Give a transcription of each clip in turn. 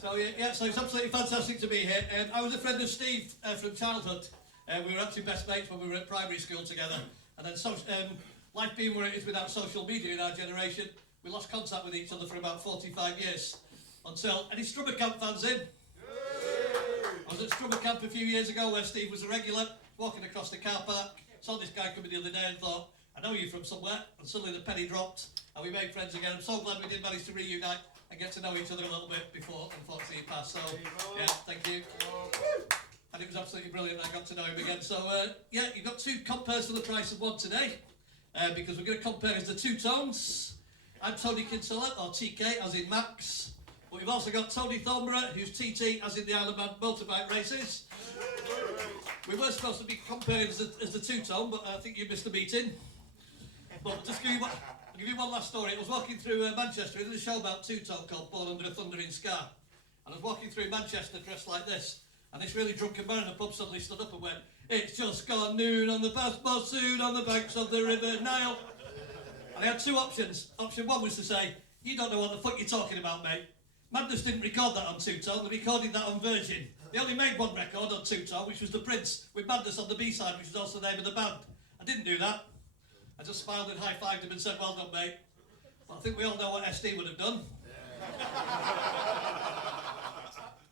So so it's absolutely fantastic to be here. I was a friend of Steve from childhood. We were actually best mates when we were at primary school together. And then life being where it is without social media in our generation, we lost contact with each other for about 45 years. Until, any Strummer Camp fans in? I was at Strummer Camp a few years ago where Steve was a regular, walking across the car park, saw this guy coming the other day and thought, I know you from somewhere, and suddenly the penny dropped and we made friends again. I'm so glad we did manage to reunite and get to know each other a little bit before unfortunately he passed. So yeah, thank you. And it was absolutely brilliant. I got to know him again. So you've got two compares for the price of one today, because we're going to compare as the two tones. I'm Tony Kinsella, or TK as in Max, but we've also got Tony Thornborough, who's TT as in the Isle of Man motorbike races. We were supposed to be comparing as the two-tone, but I think you missed the meeting. But just I'll give you one last story. I was walking through Manchester. There was a show about two-tone called Born Under a Thundering Sky. And I was walking through Manchester dressed like this. And this really drunken man in a pub suddenly stood up and went, "It's just gone noon on the passport soon on the banks of the River Nile." And I had two options. Option one was to say, "You don't know what the fuck you're talking about, mate. Madness didn't record that on two-tone. They recorded that on Virgin. They only made one record on two-tone, which was The Prince, with Madness on the B-side, which was also the name of the band. I didn't do that. I just smiled and high-fived him and said, "Well done, mate." But I think we all know what SD would have done.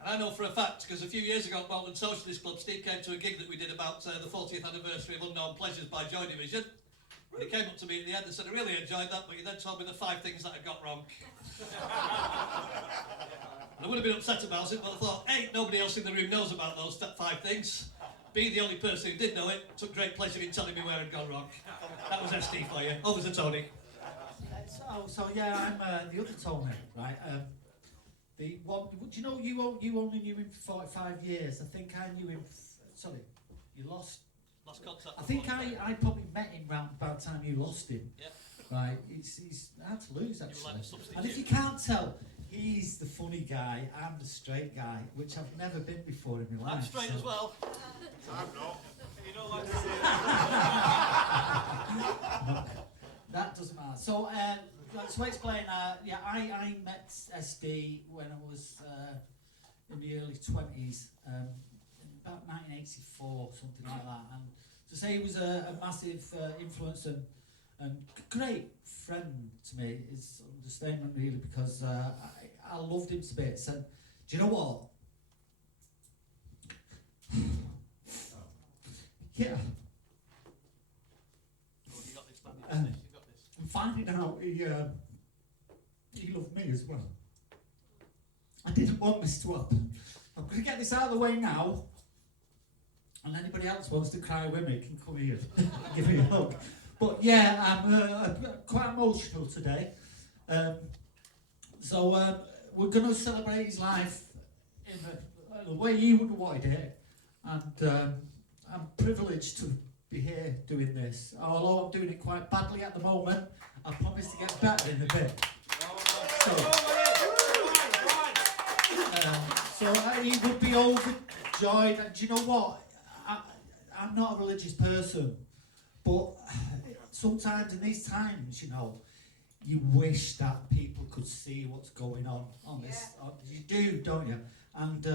And I know for a fact, because a few years ago at Bolton Socialist Club, Steve came to a gig that we did about the 40th anniversary of Unknown Pleasures by Joy Division. And he came up to me at the end and said, "I really enjoyed that, but he then told me the 5 things that I got wrong." And I would have been upset about it, but I thought, A, nobody else in the room knows about those 5 things. B, the only person who did know it took great pleasure in telling me where I'd gone wrong. That was SD for you. Over to Tony. So yeah, I'm the other Tony, right? The one. Do you know you only knew him for 45 years? I think I knew him. Sorry, you lost Contact. I think I probably met him round about the time you lost him. Yeah. Right. It's hard to lose actually. Like and if you can't tell, he's the funny guy. I'm the straight guy, which I've never been before in my life. I'm straight as well. I'm not. You don't like to see it. That doesn't matter. So, to explain, I met SD when I was in the early 20s, about 1984, something like that. And to say he was a massive influence and great friend to me is an understatement, really, because I loved him to bits. And do you know what? Yeah. Oh, you got this, man. You got this. I'm finding out he loved me as well. I didn't want this to happen. I'm going to get this out of the way now, and anybody else wants to cry with me can come here and give me a hug. But yeah, I'm quite emotional today. So we're going to celebrate his life in the way he would have wanted it, and I'm privileged to be here doing this. Although I'm doing it quite badly at the moment, I promise to get better in a bit. So he would be overjoyed. And do you know what? I'm not a religious person, but sometimes in these times, you know, you wish that people could see what's going on this. You do, don't you? And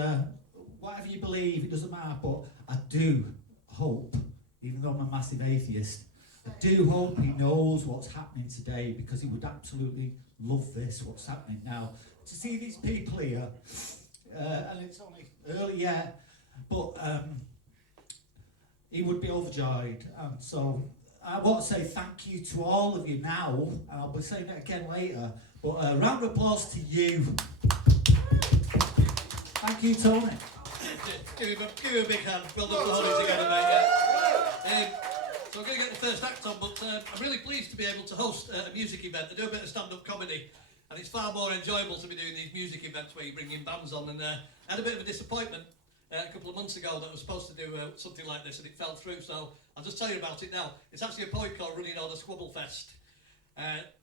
whatever you believe, it doesn't matter. But I do hope, even though I'm a massive atheist, I do hope he knows what's happening today, because he would absolutely love this, what's happening now. To see these people here, and it's only early yet, but he would be overjoyed. And so I want to say thank you to all of you now, and I'll be saying it again later, but a round of applause to you. Thank you, Tony. Give him a big hand. Well done for holding together, mate. Yeah. So I'm going to get the first act on, but I'm really pleased to be able to host a music event. I do a bit of stand-up comedy, and it's far more enjoyable to be doing these music events where you bring in bands on. And I had a bit of a disappointment a couple of months ago that I was supposed to do something like this, and it fell through. So I'll just tell you about it now. It's actually a poet called Running on a Squabble Fest.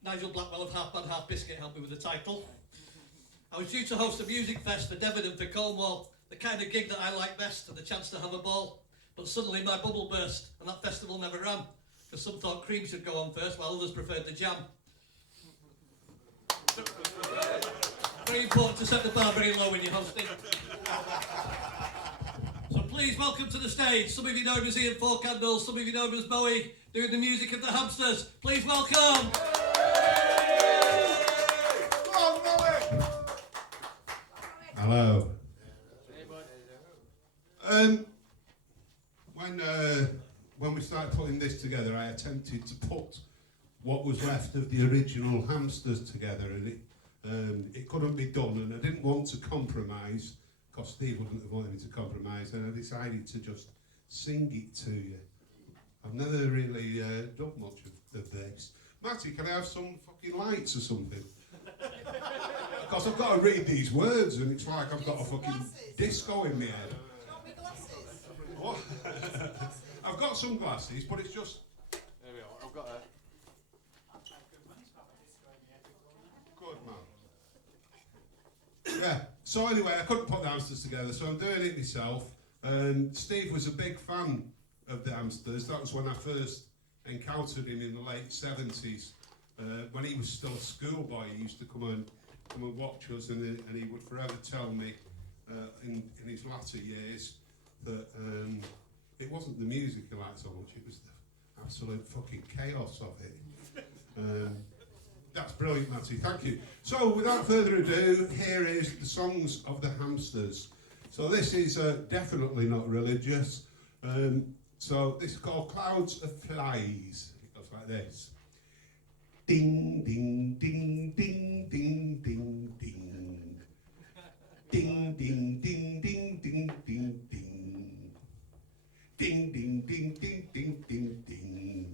Nigel Blackwell of Half Bad Half Biscuit helped me with the title. I was due to host a music fest for Devon and for Cornwall, the kind of gig that I like best, and the chance to have a ball. But suddenly my bubble burst, and that festival never ran, because some thought cream should go on first, while others preferred the jam. Very important to set the bar very low when you're hosting. So please welcome to the stage. Some of you know him as Ian Fourcandles, some of you know him as Bowie, doing the music of the Hamsters. Please welcome. Hello. When we started putting this together, I attempted to put what was left of the original Hamsters together, and it couldn't be done, and I didn't want to compromise, because Steve wouldn't have wanted me to compromise, and I decided to just sing it to you. I've never really done much of this. Matty, can I have some fucking lights or something? Because I've got to read these words, and it's like I've got a fucking disco in my head. Do you want me glasses? What? I've got some glasses, but it's just... There we are, I've got a... Good man. Yeah, so anyway, I couldn't put the Hamsters together, so I'm doing it myself. Steve was a big fan of the Hamsters. That was when I first encountered him in the late 70s. When he was still a schoolboy, he used to come and watch us, and he would forever tell me in his latter years that it wasn't the music he liked so much, it was the absolute fucking chaos of it. That's brilliant, Matty, thank you. So without further ado, here is the songs of the Hamsters. So this is definitely not religious. So this is called Clouds of Flies. It goes like this. Ding, ding, ding, ding, ding, ding, ding. Ding, ding, ding, ding, ding, ding, ding. Ding, ding, ding, ding, ding, ding, ding.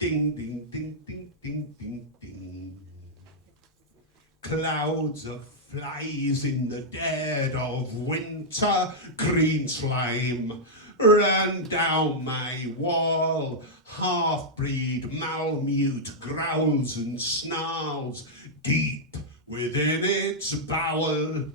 Ding, ding, ding, ding, ding, ding, ding. Clouds of flies in the dead of winter, green slime ran down my wall. Half-breed Malamute growls and snarls deep within its bowel.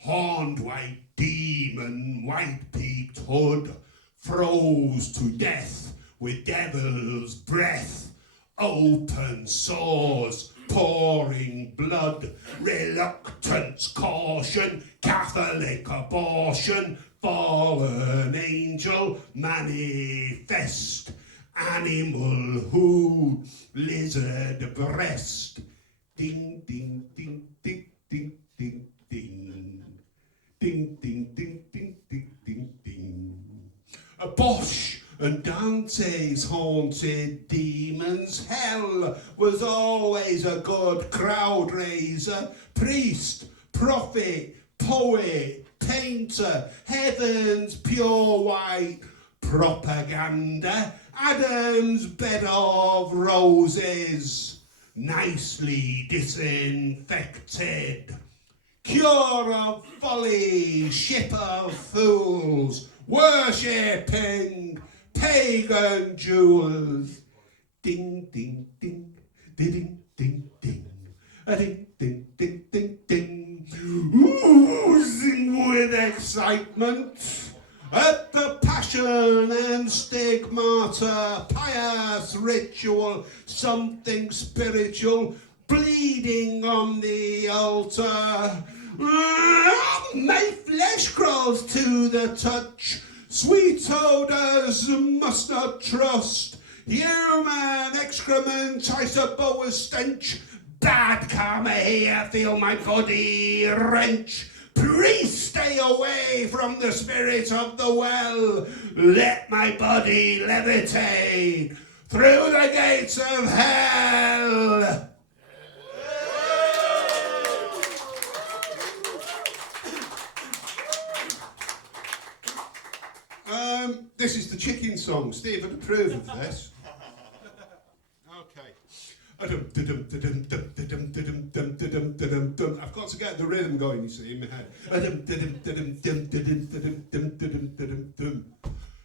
Horned white demon, white-peaked hood, froze to death with devil's breath. Open sores, pouring blood, reluctance, caution, Catholic abortion, fallen angel, manifest, animal who, lizard breast. Ding, ding, ding, ding, ding, ding, ding. Ding, ding, ding, ding, ding, ding, ding. A Bosch and Dante's haunted demons. Hell was always a good crowd raiser. Priest, prophet, poet, painter, heaven's pure white propaganda. Adam's bed of roses, nicely disinfected. Cure of folly, ship of fools, worshipping pagan jewels. Ding, ding, ding, ding, ding, ding, a ding, ding, ding, ding, ding. Oozing with excitement at the passion and stigmata, pious ritual, something spiritual, bleeding on the altar. My flesh crawls to the touch, sweet odours must not trust. Human excrement, I suppose stench. Bad karma here, feel my body wrench. Priest, stay away from the spirit of the well. Let my body levitate through the gates of hell. This is the chicken song. Steve would approve of this. Okay. I've got to get the rhythm going, you see, in my head.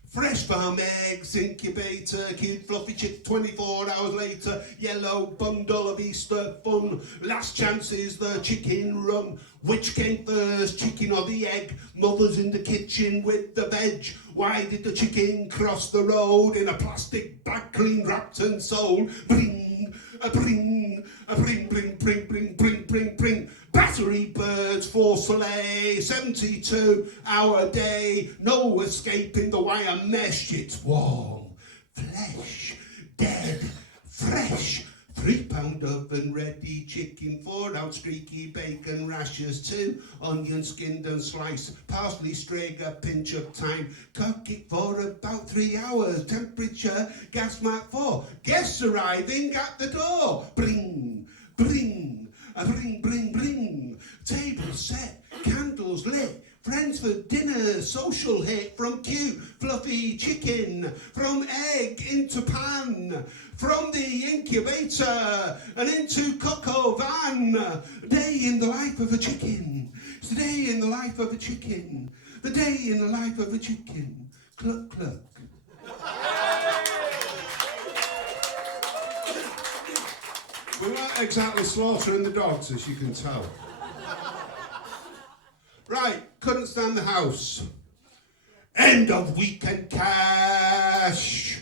Fresh farm eggs, incubator, cute fluffy chick 24 hours later, yellow bundle of Easter fun, last chance is the chicken run. Which came first, chicken or the egg? Mother's in the kitchen with the veg. Why did the chicken cross the road in a plastic bag, clean wrapped and sold? Bling! a bring, a bring, bring, bring, bring, bring, bring, bring. Battery birds for Soleil, 72-hour day, no escaping the wire mesh. It's warm, flesh, dead, fresh. 3-pound oven ready chicken, 4-ounce streaky bacon rashers, 2 onions skinned and sliced, parsley, string, a pinch of thyme. Cook it for about 3 hours. Temperature gas mark 4. Guests arriving at the door. Bring, bring, a bring, bring, bring. Table set, candles lit. Friends for dinner, social hit. From cute, fluffy chicken, from egg into pan, from the incubator and into cocoa van. Day in the life of a chicken. It's the day in the life of a chicken. The day in the life of a chicken. Cluck, cluck. We weren't exactly slaughtering the dogs, as you can tell. Right, couldn't stand the house. End of weekend cash.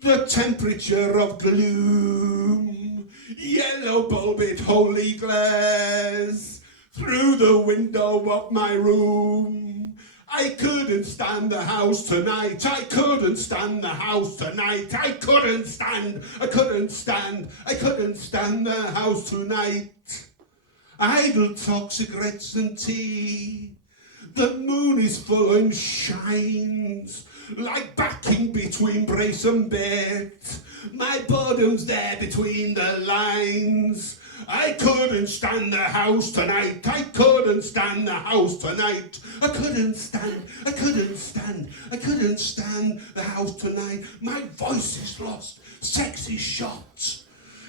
The temperature of gloom. Yellow bulbed holy glares through the window of my room. I couldn't stand the house tonight. I couldn't stand the house tonight. I couldn't stand the house tonight. Idle talk, cigarettes and tea. The moon is full and shines like backing between brace and bit. My boredom's there between the lines. I couldn't stand the house tonight. I couldn't stand the house tonight. I couldn't stand the house tonight. My voice is lost. Sex is shot.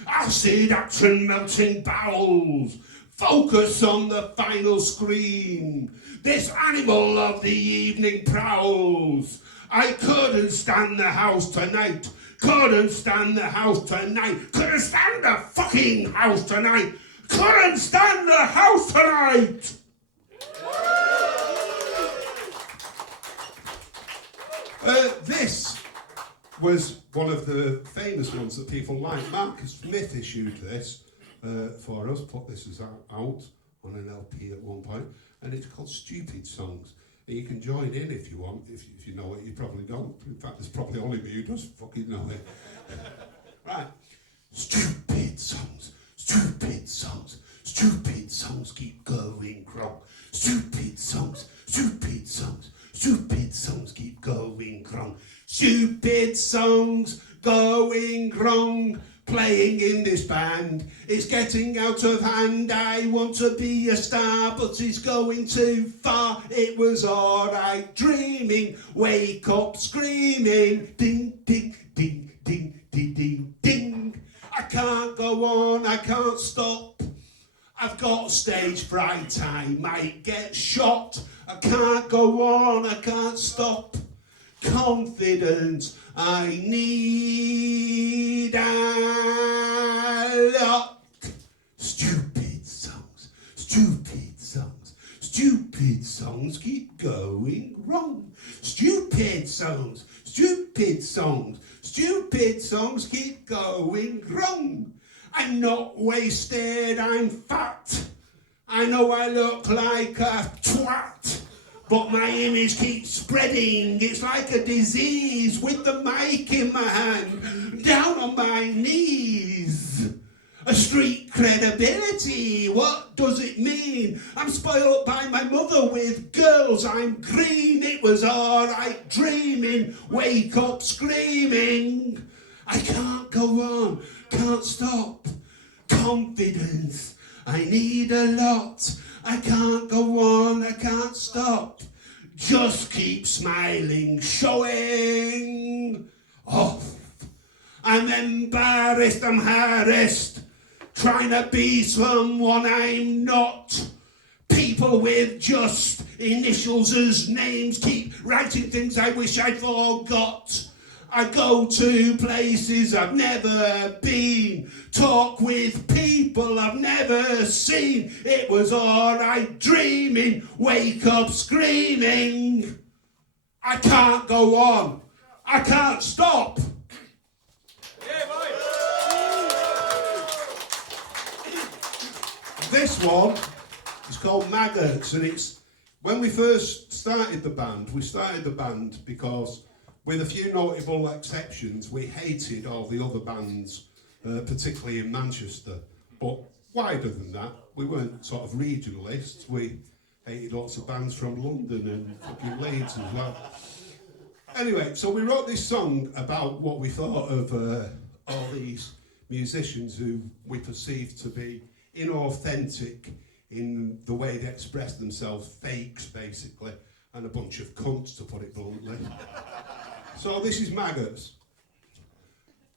Acid action melting bowels. Focus on the final screen. This animal of the evening prowls. I couldn't stand the house tonight. Couldn't stand the house tonight. Couldn't stand the fucking house tonight. Couldn't stand the house tonight. This was one of the famous ones that people like. Marcus Smith issued this for us, put this as out on an LP at one point, and it's called Stupid Songs. And you can join in if you want, if you know it. You probably don't. In fact, there's probably only me who does fucking know it. Right. Stupid songs, stupid songs, stupid songs keep going wrong. Stupid songs, stupid songs, stupid songs keep going wrong. Stupid songs going wrong. Playing in this band, it's getting out of hand. I want to be a star, but it's going too far. It was alright dreaming, wake up screaming. Ding, ding, ding, ding, ding, ding, ding. I can't go on, I can't stop. I've got stage fright, I might get shot. I can't go on, I can't stop. Confidence I need a lot. Stupid songs, stupid songs, stupid songs keep going wrong. Stupid songs, stupid songs, stupid songs keep going wrong. I'm not wasted, I'm fat. I know I look like a twat. But my image keeps spreading, it's like a disease. With the mic in my hand, down on my knees. A street credibility, what does it mean? I'm spoiled by my mother with girls, I'm green. It was alright dreaming, wake up screaming. I can't go on, can't stop. Confidence, I need a lot. I can't go on, I can't stop. Just keep smiling, showing off. I'm embarrassed, I'm harassed, trying to be someone I'm not. People with just initials as names keep writing things I wish I'd forgot. I go to places I've never been, talk with people I've never seen. It was alright dreaming, wake up screaming. I can't go on, I can't stop. this one is called Maggots, and it's when we first started the band. We started the band because, with a few notable exceptions, we hated all the other bands, particularly in Manchester. But wider than that, we weren't sort of regionalists. We hated lots of bands from London and fucking Leeds as well. Anyway, so we wrote this song about what we thought of all these musicians who we perceived to be inauthentic in the way they express themselves, fakes basically, and a bunch of cunts, to put it bluntly. So this is Maggots.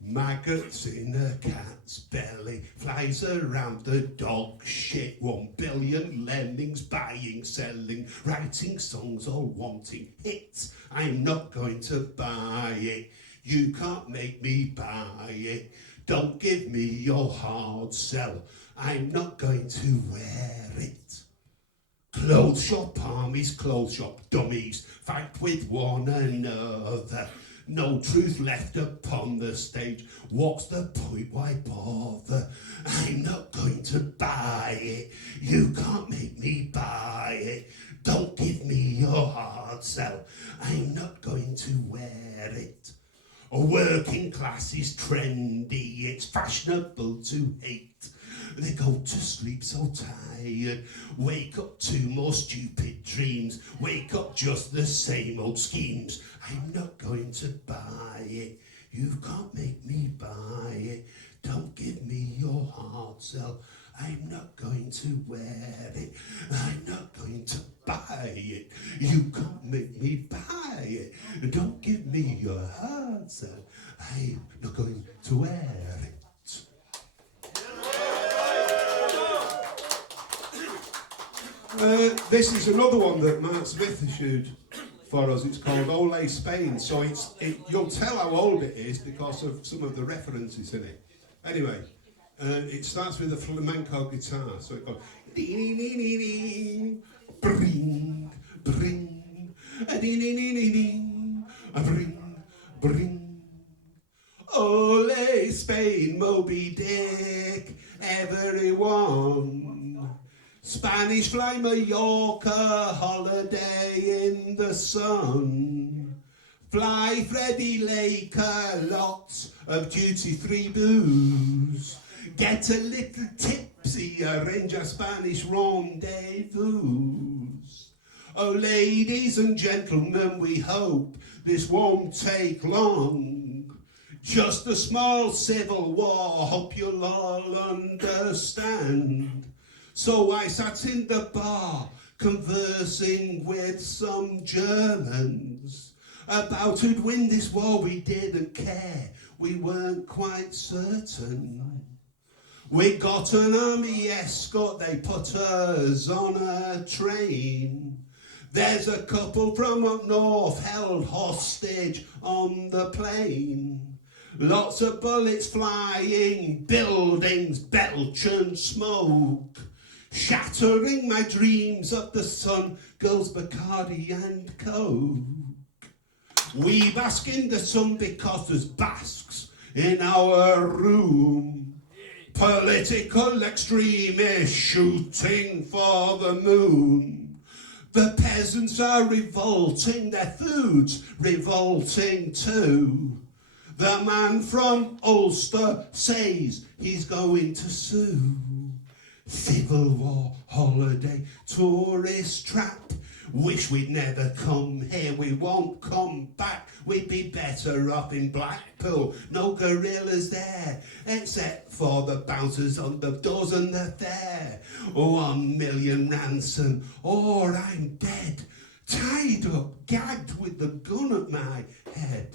Maggots in a cat's belly, flies around the dog shit, 1 billion lemmings buying, selling, writing songs, all wanting hits. I'm not going to buy it, you can't make me buy it. Don't give me your hard sell, I'm not going to wear it. Clothes shop armies, clothes shop dummies, fight with one another. No truth left upon the stage. What's the point? Why bother? I'm not going to buy it. You can't make me buy it. Don't give me your hard sell. I'm not going to wear it. A working class is trendy. It's fashionable to hate. They go to sleep so tired, wake up to more stupid dreams, wake up just the same old schemes. I'm not going to buy it, you can't make me buy it. Don't give me your hard sell, I'm not going to wear it. I'm not going to buy it, you can't make me buy it. Don't give me your hard sell, I'm not going to wear it. This is another one that Mark Smith issued for us. It's called Ole Spain. So you'll tell how old it is because of some of the references in it. Anyway, it starts with a flamenco guitar. So it goes ding ding ding ding, bring bring, ding ding ding ding, bring bring. Ole Spain, Moby Dick, everyone. Spanish fly Mallorca, holiday in the sun. Fly Freddie Laker, lots of duty-free booze. Get a little tipsy, arrange a Spanish rendezvous. Oh, ladies and gentlemen, we hope this won't take long. Just a small civil war, hope you'll all understand. So I sat in the bar, conversing with some Germans about who'd win this war. We didn't care, we weren't quite certain. We got an army escort, they put us on a train. There's a couple from up north held hostage on the plane. Lots of bullets flying, buildings belch and smoke. Shattering my dreams of the sun, girls, Bacardi and Coke. We bask in the sun because there's Basques in our room. Political extremists shooting for the moon. The peasants are revolting, their food's revolting too. The man from Ulster says he's going to sue. Civil war, holiday, tourist trap. Wish we'd never come here, we won't come back. We'd be better off in Blackpool, no gorillas there, except for the bouncers on the doors and the fair. 1 million ransom, or I'm dead, tied up, gagged with the gun at my head.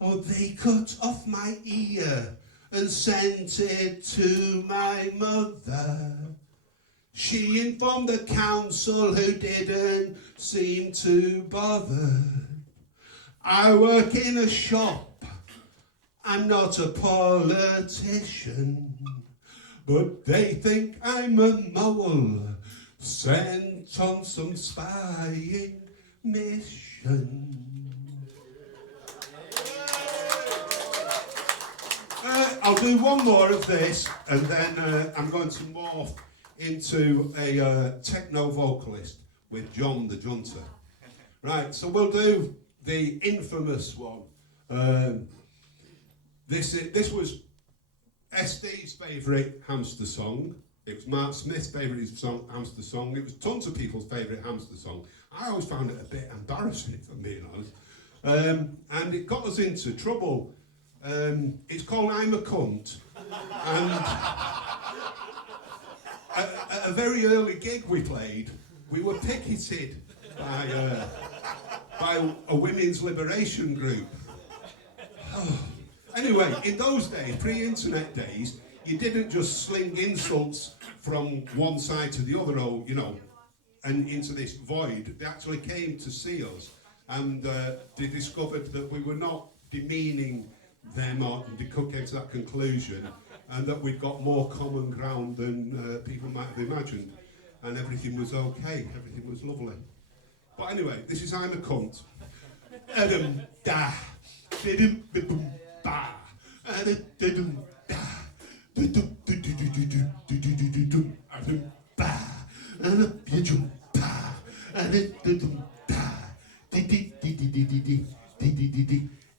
Oh, they cut off my ear and sent it to my mother. She informed the council who didn't seem to bother. I work in a shop, I'm not a politician, but they think I'm a mole sent on some spying mission. I'll do one more of this, and then I'm going to morph into a techno vocalist with John the Junter. Right, so we'll do the infamous one. This was SD's favourite Hamster song. It was Mark Smith's favourite Hamster song. It was tons of people's favourite Hamster song. I always found it a bit embarrassing, if I'm being honest. And it got us into trouble. It's called I'm a Cunt. And at a very early gig we played, we were picketed by a women's liberation group. Anyway, in those days, pre-internet days, you didn't just sling insults from one side to the other, or, you know, and into this void. They actually came to see us, and they discovered that we were not demeaning them, or they came to that conclusion, and that we'd got more common ground than people might have imagined, and everything was okay, everything was lovely. But anyway, this is I'm a Cunt. Da. Ba.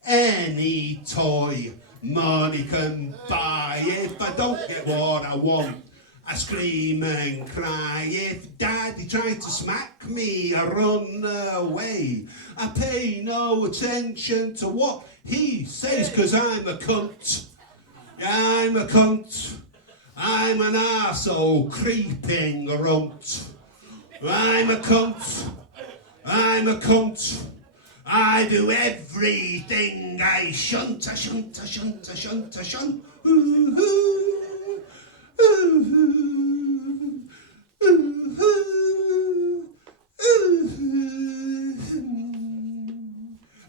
Any toy money can buy. If I don't get what I want, I scream and cry. If Daddy tried to smack me, I run away. I pay no attention to what he says, 'cause I'm a cunt. Yeah, I'm a cunt. I'm an arsehole creeping runt. I'm a cunt. I'm a cunt. I do everything I shunt, I shunt, I shunt, I shunt, I shunt. Ooh, ooh, ooh, ooh, ooh, ooh.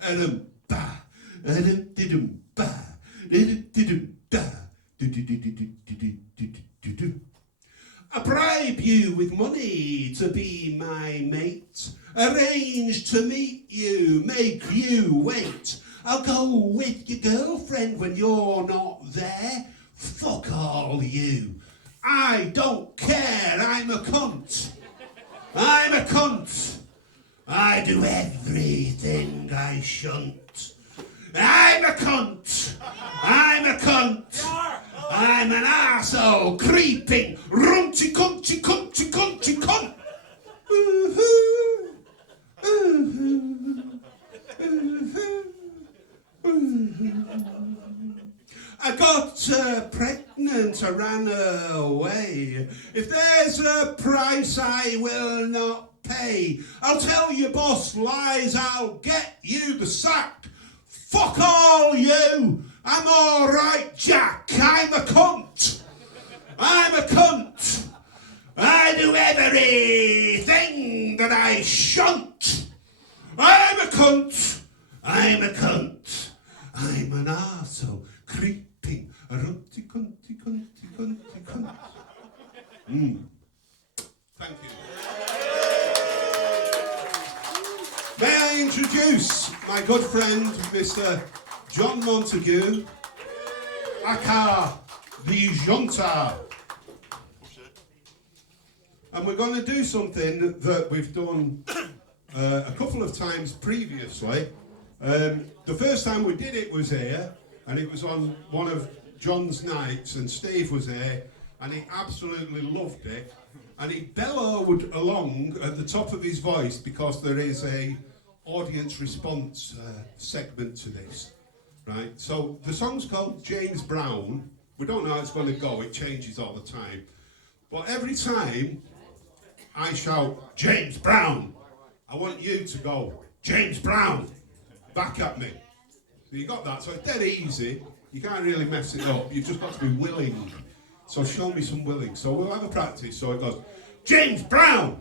And ba, and didum ba, didum da, do. I bribe you with money to be my mate. Arrange to meet you, make you wait. I'll go with your girlfriend when you're not there. Fuck all you. I don't care, I'm a cunt. I'm a cunt. I do everything I shunt. I'm a cunt. I'm a cunt. I'm an arsehole creeping runty cunty cunty cunty cunt. I got pregnant, I ran away. If there's a price I will not pay, I'll tell your boss lies, I'll get you the sack. Fuck all you, I'm alright, Jack, I'm a cunt. I'm a cunt. I do everything that I shunt. I'm a cunt. I'm a cunt. I'm an arsehole creeping a runty cunty cunty cunty cunt. Thank you. May I introduce my good friend, Mr. John Montague, aka the Junta. And we're going to do something that we've done a couple of times previously. The first time we did it was here, and it was on one of John's nights, and Steve was here, and he absolutely loved it. And he bellowed along at the top of his voice because there is a audience response segment to this, right? So the song's called James Brown. We don't know how it's going to go, it changes all the time. But every time I shout, James Brown, I want you to go, James Brown, back at me. So you got that, so it's dead easy. You can't really mess it up, you've just got to be willing. So show me some willing. So we'll have a practice, so it goes, James Brown!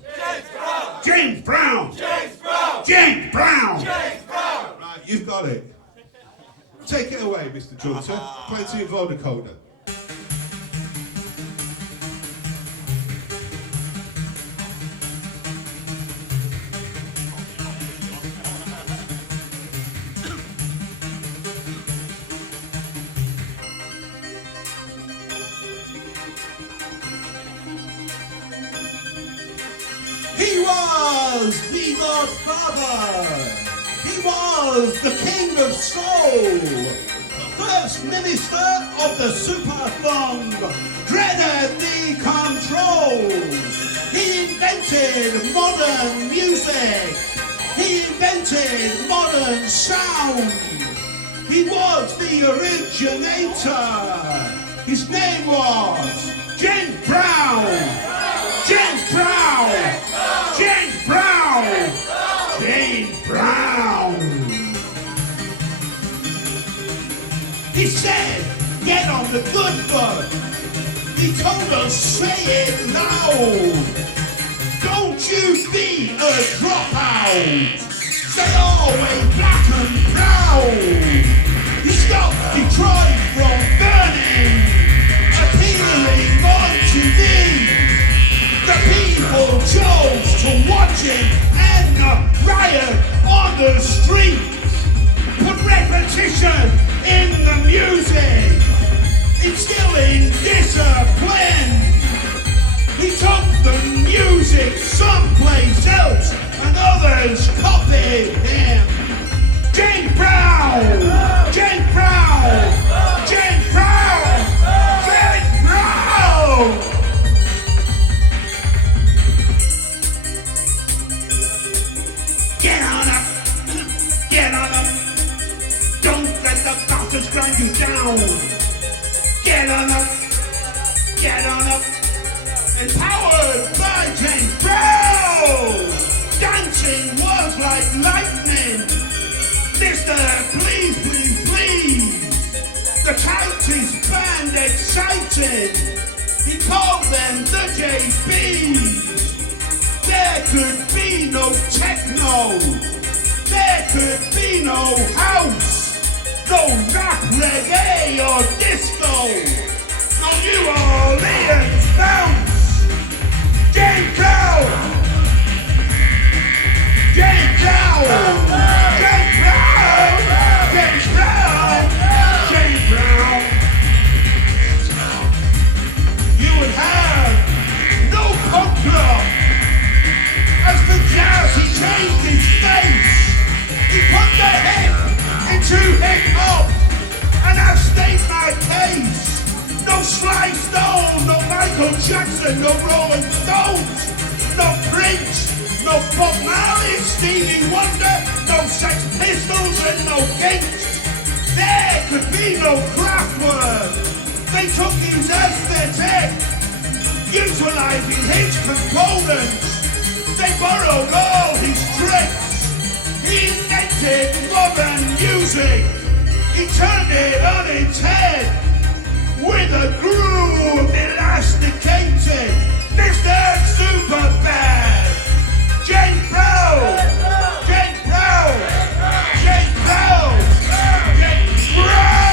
James Brown! James Brown! James Brown! James Brown! James Brown! Right, you've got it. Take it away, Mr. Junter. Plenty of vocoder. He was the Godfather. He was the King of Soul. First Minister of the Superfund, dreaded the controls. He invented modern music. He invented modern sound. He was the originator. His name was James Brown. James Brown. James Brown. James Brown. He said, get on the good foot. He told us, say it loud. Don't you be a dropout. Stay always black and proud. He stopped Detroit from burning, appealing on TV. The people chose to watch him and riot on the street. Put repetition in the music, instilling discipline. He took the music someplace else, and others copied him. James Brown! James Brown! James Brown! James Brown! Get on up! Get on up! Don't let the bastards grind you down! Get on up! Get on up! Empowered by James Brown! Dancing was like lightning! Mr. Please, please, please! The county's band excited! He called them the JBs! There could be no techno! There could be no house! No rap, reggae or disco! No New Orleans bounce! James Brown! James Brown! James Brown! James Brown! James Brown! You would have no punk club! As the jazz he changed his face! He put the hip into hip-hop! And I state my case! No Sly Stone, no Michael Jackson, no Rolling Stones, no Prince, no Bob Marley, Stevie Wonder, no Sex Pistols and no Kinks. There could be no Kraftwerk. They took his aesthetic, utilizing his components. They borrowed all his tricks. He invented modern music. He turned it on its head. With a groove elasticated, Mr. Superbad, James Brown, James Brown, James Brown, James Brown.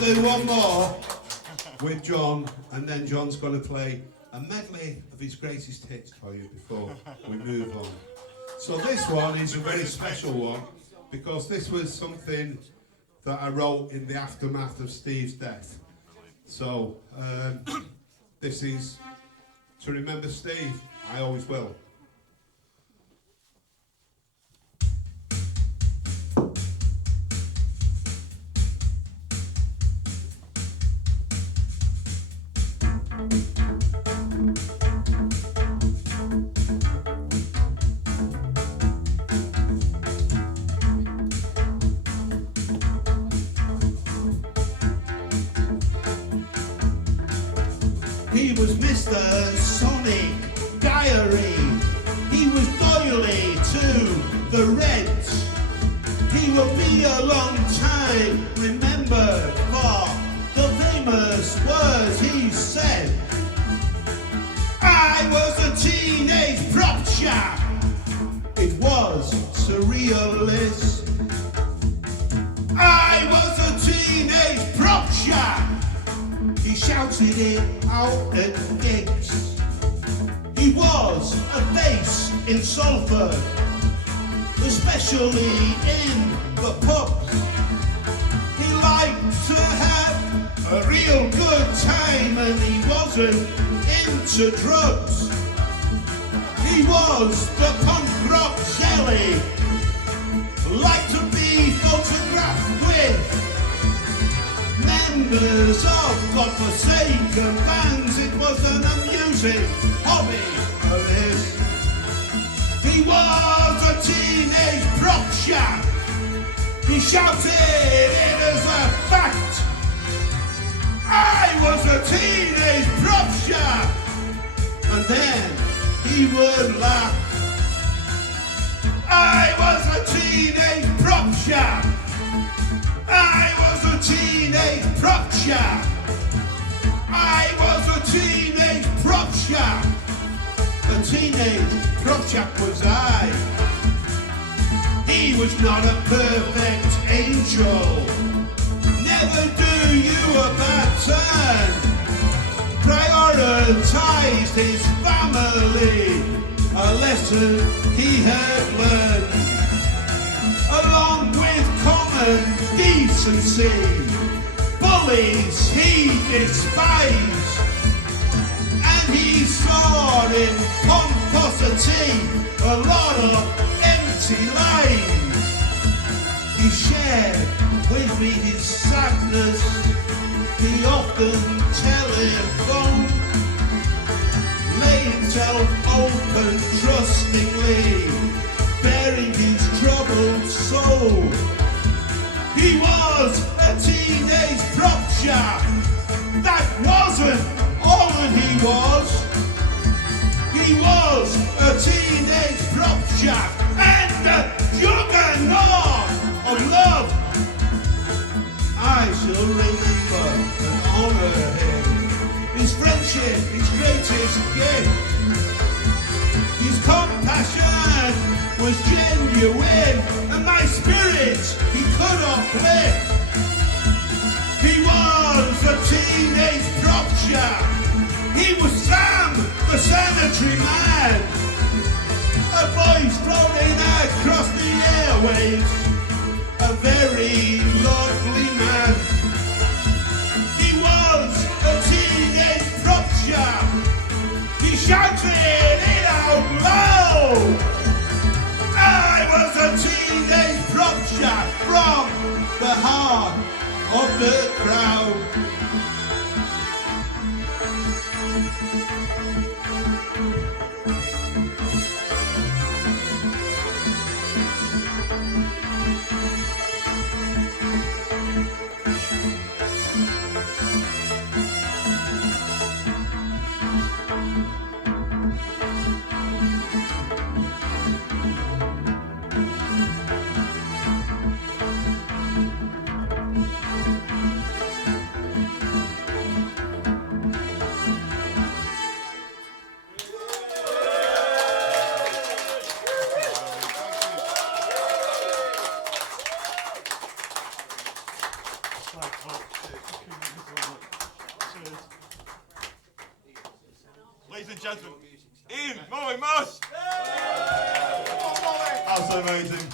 Do one more with John, and then John's going to play a medley of his greatest hits for you before we move on. So this one is a very special one because this was something that I wrote in the aftermath of Steve's death. So this is to remember Steve. I always will. He was Mr. Sonic Diary. He was Doily to the Reds. He will be a long time remembered for the famous words he said. I was a teenage prop chap. It was surrealist. I was a teenage prop chap. He shouted it out at gigs. He was a face in Salford, especially in the pubs. He liked to have a real good time and he wasn't into drugs. He was the punk rock jelly, liked to be photographed with members of godforsaken bands. It was an amusing hobby of his. He was a teenage prop chap. He shouted it as a fact. I was a teenage prop chap. And then he would laugh. I was a teenage prop chap. I was a teenage prop chap. I was a teenage prop chap. A teenage prop chap was I. He was not a perfect angel. Never do you a bad turn. Prioritized his family, a lesson he had learned. Along with common decency, bullies he despised. And he saw in pomposity a lot of empty lies. He shared with me his sadness. He often telephoned, laid himself open trustingly, bearing his troubled soul. He was a teenage prop chap. That wasn't all that he was. He was a teenage prop chap and a juggernaut of love. I shall remember and honour him. His friendship, his greatest gift. His compassion was genuine, and my spirit he could uplift. He was a teenage prop chap. He was Sam, the sanitary man. A voice floating across the airwaves. A very lovely man. He was a teenage prop chap. He shouted it out loud. I was a teenage prop chap from the heart of the crowd. Ladies and gentlemen, Ian Moss! That's amazing.